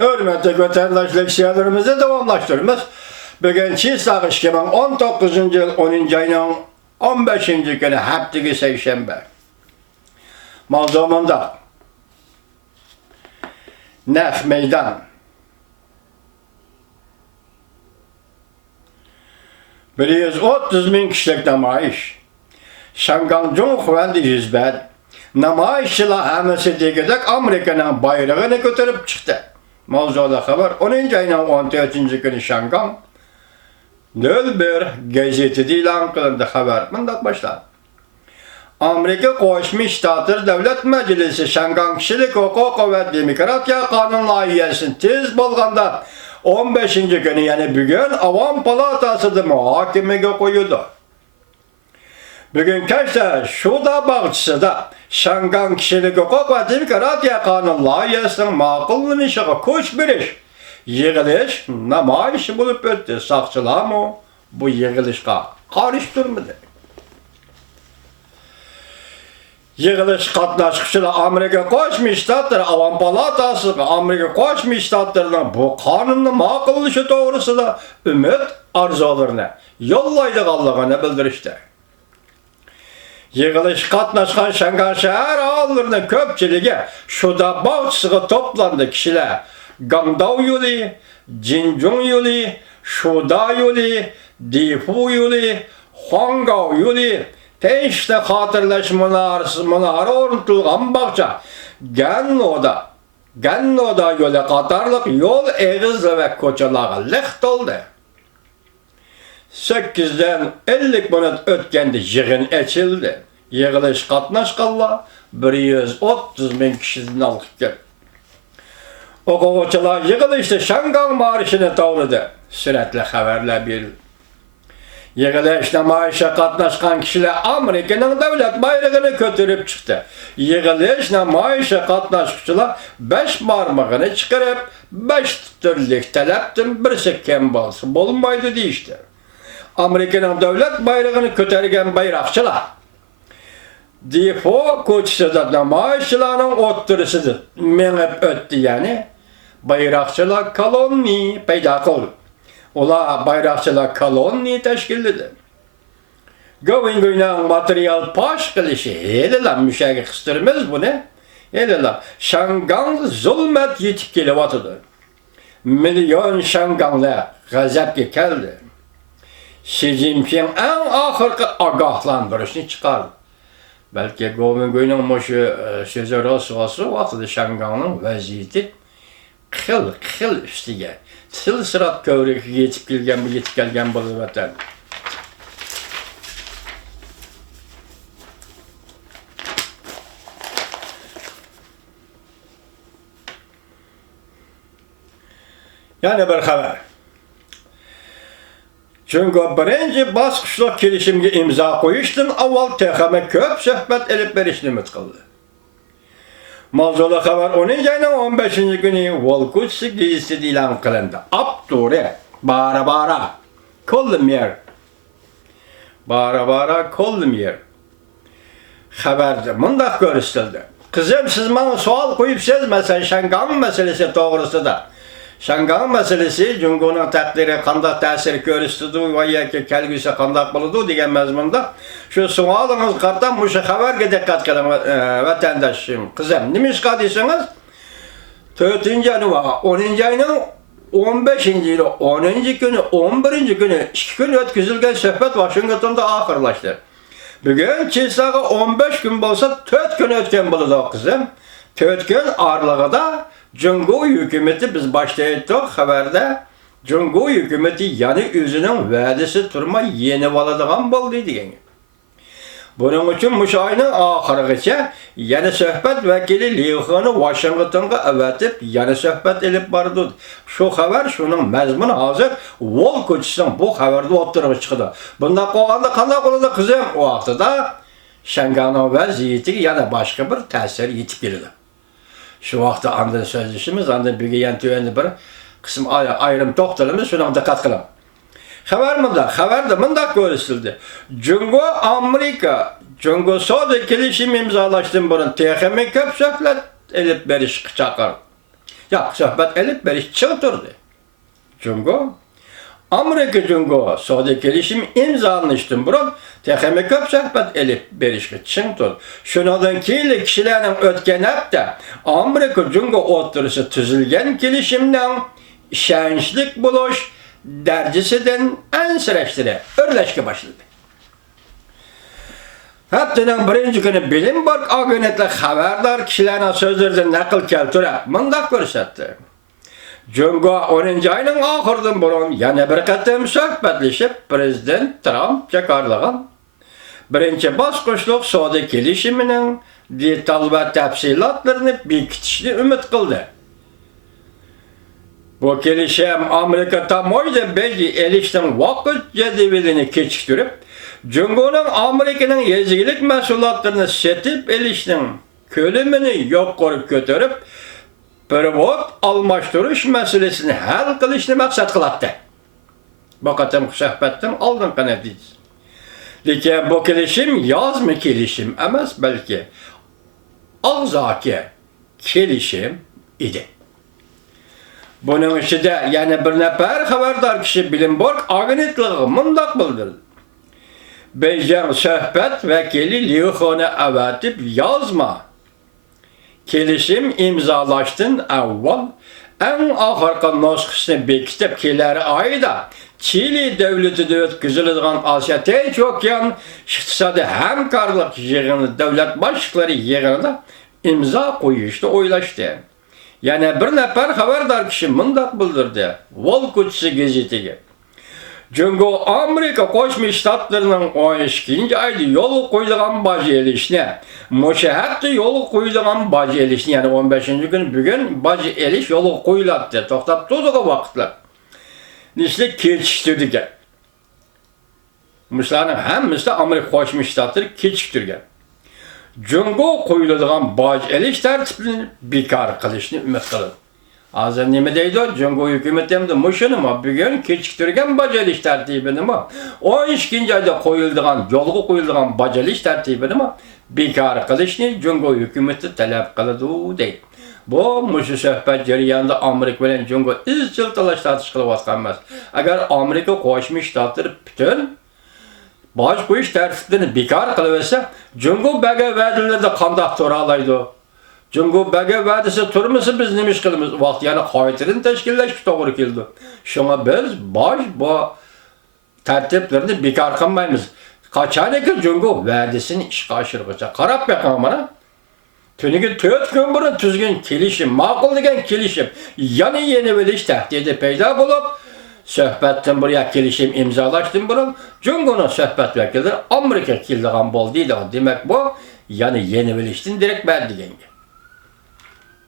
Hürmetli vatandaşlık siyalarımızı devamlaştırırız. Bugün Çiğsağ 2019 yıl 10. ayının 15. günü haftaki seyşembe. Mavzumunda Nef Meydan 130 bin kişilik namayiş. Şangancun Huvendi Hizmet namaişçiler hemisi degedek Amerika'nın bayrağını götürüp çıktı. Mavzuda haber 10. ayının 14. günü Şangan Nölber gazetede ilan kılındı haber. Bundan başlar. Amerika Koşmuş Ştatlar Devlet Meclisi Şangan Kişilik Hukuk ve Demokratiya Kanun layihəsini tez bolğanda 15. günü yani bugün Avam Palatası'da muhakemeye koyuldu. Bugün keşke şuda bağçısı da Şangan Kişilik Hukuk ve Demokratiya Kanun layihəsinin maqullanışığı kuş biriş, yığılış, namayiş bulup öttü. Sakçılar mı bu yığılışqa karıştırmadı. Yığılış katnaşıkçılar Amerika Koşmuş Ştatları Avam Palatası Amerika Koşmuş Ştatlarının bu kanunun maqullanışı doğrusu da ümit arzularını yollaydı Allah'ına bildirişti. Yığılış katnaşkan Şangan şehir ağalarının köpçülüğü şuda bağçısıga toplandı kişiler. Gangdao yolu, Jinjong yolu, Şuda yolu, Difu yolu, Huangao yolu, teşte hatırlaşmaları ornutulgan bağça. Gennoda yolu katarlık yol eğizli ve koçalığa lekt oldu. 8'den 50 minut ötkendi yığın açıldı. Yığılış katnaşkanlar 130 bin kişiden alıp geldi. Okuvçular yığılışta Şangan marşını tavladı. Sürekli haberler bir. Yığılış namayişe katnaşkan kişiler Amerika'nın devlet bayrağını götürüp çıktı. Yığılış namayişe katnaşkıcılar 5 parmağını çıkarıp 5 türlük taleptin birisi kem balsı bulunmaydı deyişti. Amerika'nın devlet bayrağını kötürgen bayrakçılar. Defo koçusu da namayişçilerin oturusıdır. Menip öttü yani. Bayrakçılar koloni peyda oldu. Ola bayrakçılar koloni teşkil edildi. Gövün günden materyal paş kılışı. Hediler müşahede kıstırmaz bu ne? Hediler. Şangan zulmet yetip gelivatıdır. Milyon Şanganlar gazapke geldi. Xi Jinping en ahırkı agahlandırışını çıkardı. Belki Gövün günden moşu sözü rasuası vaxtıda Şangan'ın vaziyeti kıl üstüge. Sil sırat kövrek yetip gelgen bu vatan. Yani bir haber. Çünkü birinci baskışlıq kelişimge imza koyuştun avval TXM köp söhbət elip verişini ümit kıldı. Mavzulu haber 10. ayının 15. günü Volkutsi gezisi ilan kılındı. Abdure, bara kollum yer. Bara kollum yer. Haberde mındak görüştüldü. Kızım siz bana sual koyup mesela Şangan meselesi doğrusu da. Şangan meselesi Cumhur'un takdiri kandak tesir görüştürdü ve ya ki kelgisi kandak bulundu diyen mezmunda şu sualınız kartan bu şu haber dikkat kılın vatandaşım. Kızım neymiş kadısınız? 4. ayı var. 10. ayının 15. yılı 10. günü 11. günü 2 gün ötküzülgen söhbet Washington'da ahırlaştı. Bugün Çiğsağ'a 15 gün olsa 4 gün ötken bulundu kızım. 4 gün ağırlığı Cumhur hükümeti biz başta ettik haberde Cumhur hükümeti yani özünün vədisi turma yeni valadığan boldu degen. Bunun için müşahinin ahırıgıça yani söhbet vekili Liuhan'ı Washington'a evetip yani söhbet elip bardı. Şu haber şunun mezmunu hazır Volkutçu'nun bu haberde oturup çıktı. Bunda qoğanda kandak oldu kızım o vaxtıda Şangan'ın vəziyyəti yani başka bir tesir yetip geldi. Şu vaxtda andın sözleşimiz, andın bilgiyen tüyendi bir kısım ayrım toxtalımız şuna dikkat kılın. Haberde mındak görüşüldü. Cumhur Amerika, Cumhur Soğuk kelişim imzalaştım bunun TXM köp söhbet elip beriş çakar. Ya söhbet elip beriş çığı turdu. Jungo Amerika Jungo Saudi kelişim imzalanıştın burun texemi köp söhbet elip berişki çığı turdu. Şunadan keyli kişilerin ötken hepte Amerika Jungo oturusu tüzülgen kelişimden şenşlik buluş dercisinden en süreçleri örleşke başladı. Heptinin birinci günü Bilimberg agentli haberdar kişilerine sözlerden nakıl keltirip mındak görsetti. Jungo 10. ayının ahırdan burun yana bir katım söhbetleşip Prezident Trump çakarlığın birinci basqıçlık Saudi kelişiminin detal ve tafsilatlarını bekitişini ümit kıldı. Bu kelişim Amerika tamoyda belki elişten vakit cedvelini keçiktirip Jungo'nun Amerika'nın yezilik mesulatlarını setip elişten kölümünü yok korup götürüp pervot almaştırış meselesini hal kılışını maksat kılattı. Bu katım söhbetten aldın kanıtıyız. Lakin bu kelişim yaz mı kelişim emez belki ağzaki kelişim idi. Bunun içinde yani bir nefer haberdar kişi Bilimberg agentliği mındak bildirdi. Beijing söhbet vekili Liu He'ni avatip yazma. Kelişim imzalaştın evvel en ahırkı nüshasını bekitip keleri ayda Çili devletinde ötküzülüdüğün Asya Tinç Okyan İktisadi Hemkarlık yığını devlet başlıkları yığınında imza koyuştu oylaştı. Yani bir nefer haberdar kişi mındak bildirdi. Wall Kutsi gazetegi. Jungo Amerika Koşmuş Ştatlarının 12. ayda yolu koyulgan bacı elişine, müşahatta yolu koyulgan bacı elişine, yani 15. gün bugün bacı eliş yolu koyulattı. Toxtab tutuğu vakitler. Nişlik keçiktirdik. Müşahının hemmisi Amerika Koşmuş Ştatları keçiktirgen. Jungo koyulgan bacı eliş tertibini bekar kılışını ümit kılın. Azam nime deydi o? Jungo hükümetimde muşunu mu? Bugün keçiktirgen baceliş tertibini mi? 12. ayda koyulduğun, yolgu koyulduğun baceliş tertibini mi? Bekar kılışını Jungo hükümeti talep kılıdı değil. Bu muşu söhbet jarayonida Amerika bilan Jungo izchil talash tartish qilayotganmiz. Agar Amerika Qo'shma Shtatlar butun boj qo'yish tartibini bekor qilaversa, Jungo baga va'dalarda qanday tura oladi? Jungo baga va'dasi turmasa biz nima ish qilamiz? Vaqt yana qoyitirini tashkillashga to'g'ri keldi. Shunga biz boj bu tartiblarni bekor qilmaymiz. Qachoniki Jungo va'dasini ishga oshirguncha qarab baqaman mana. Tünüge 4 gün burun tüzgün kelişim, makul degen kelişim, yani yeni biliş tehdidi peyda bulup, söhbetten buraya kelişim imzalaştım burun, Jungo'nun söhbet vekilleri Amerika kildiğen bol değil, demek bu, yani yeni biliştin direkt verdi genge.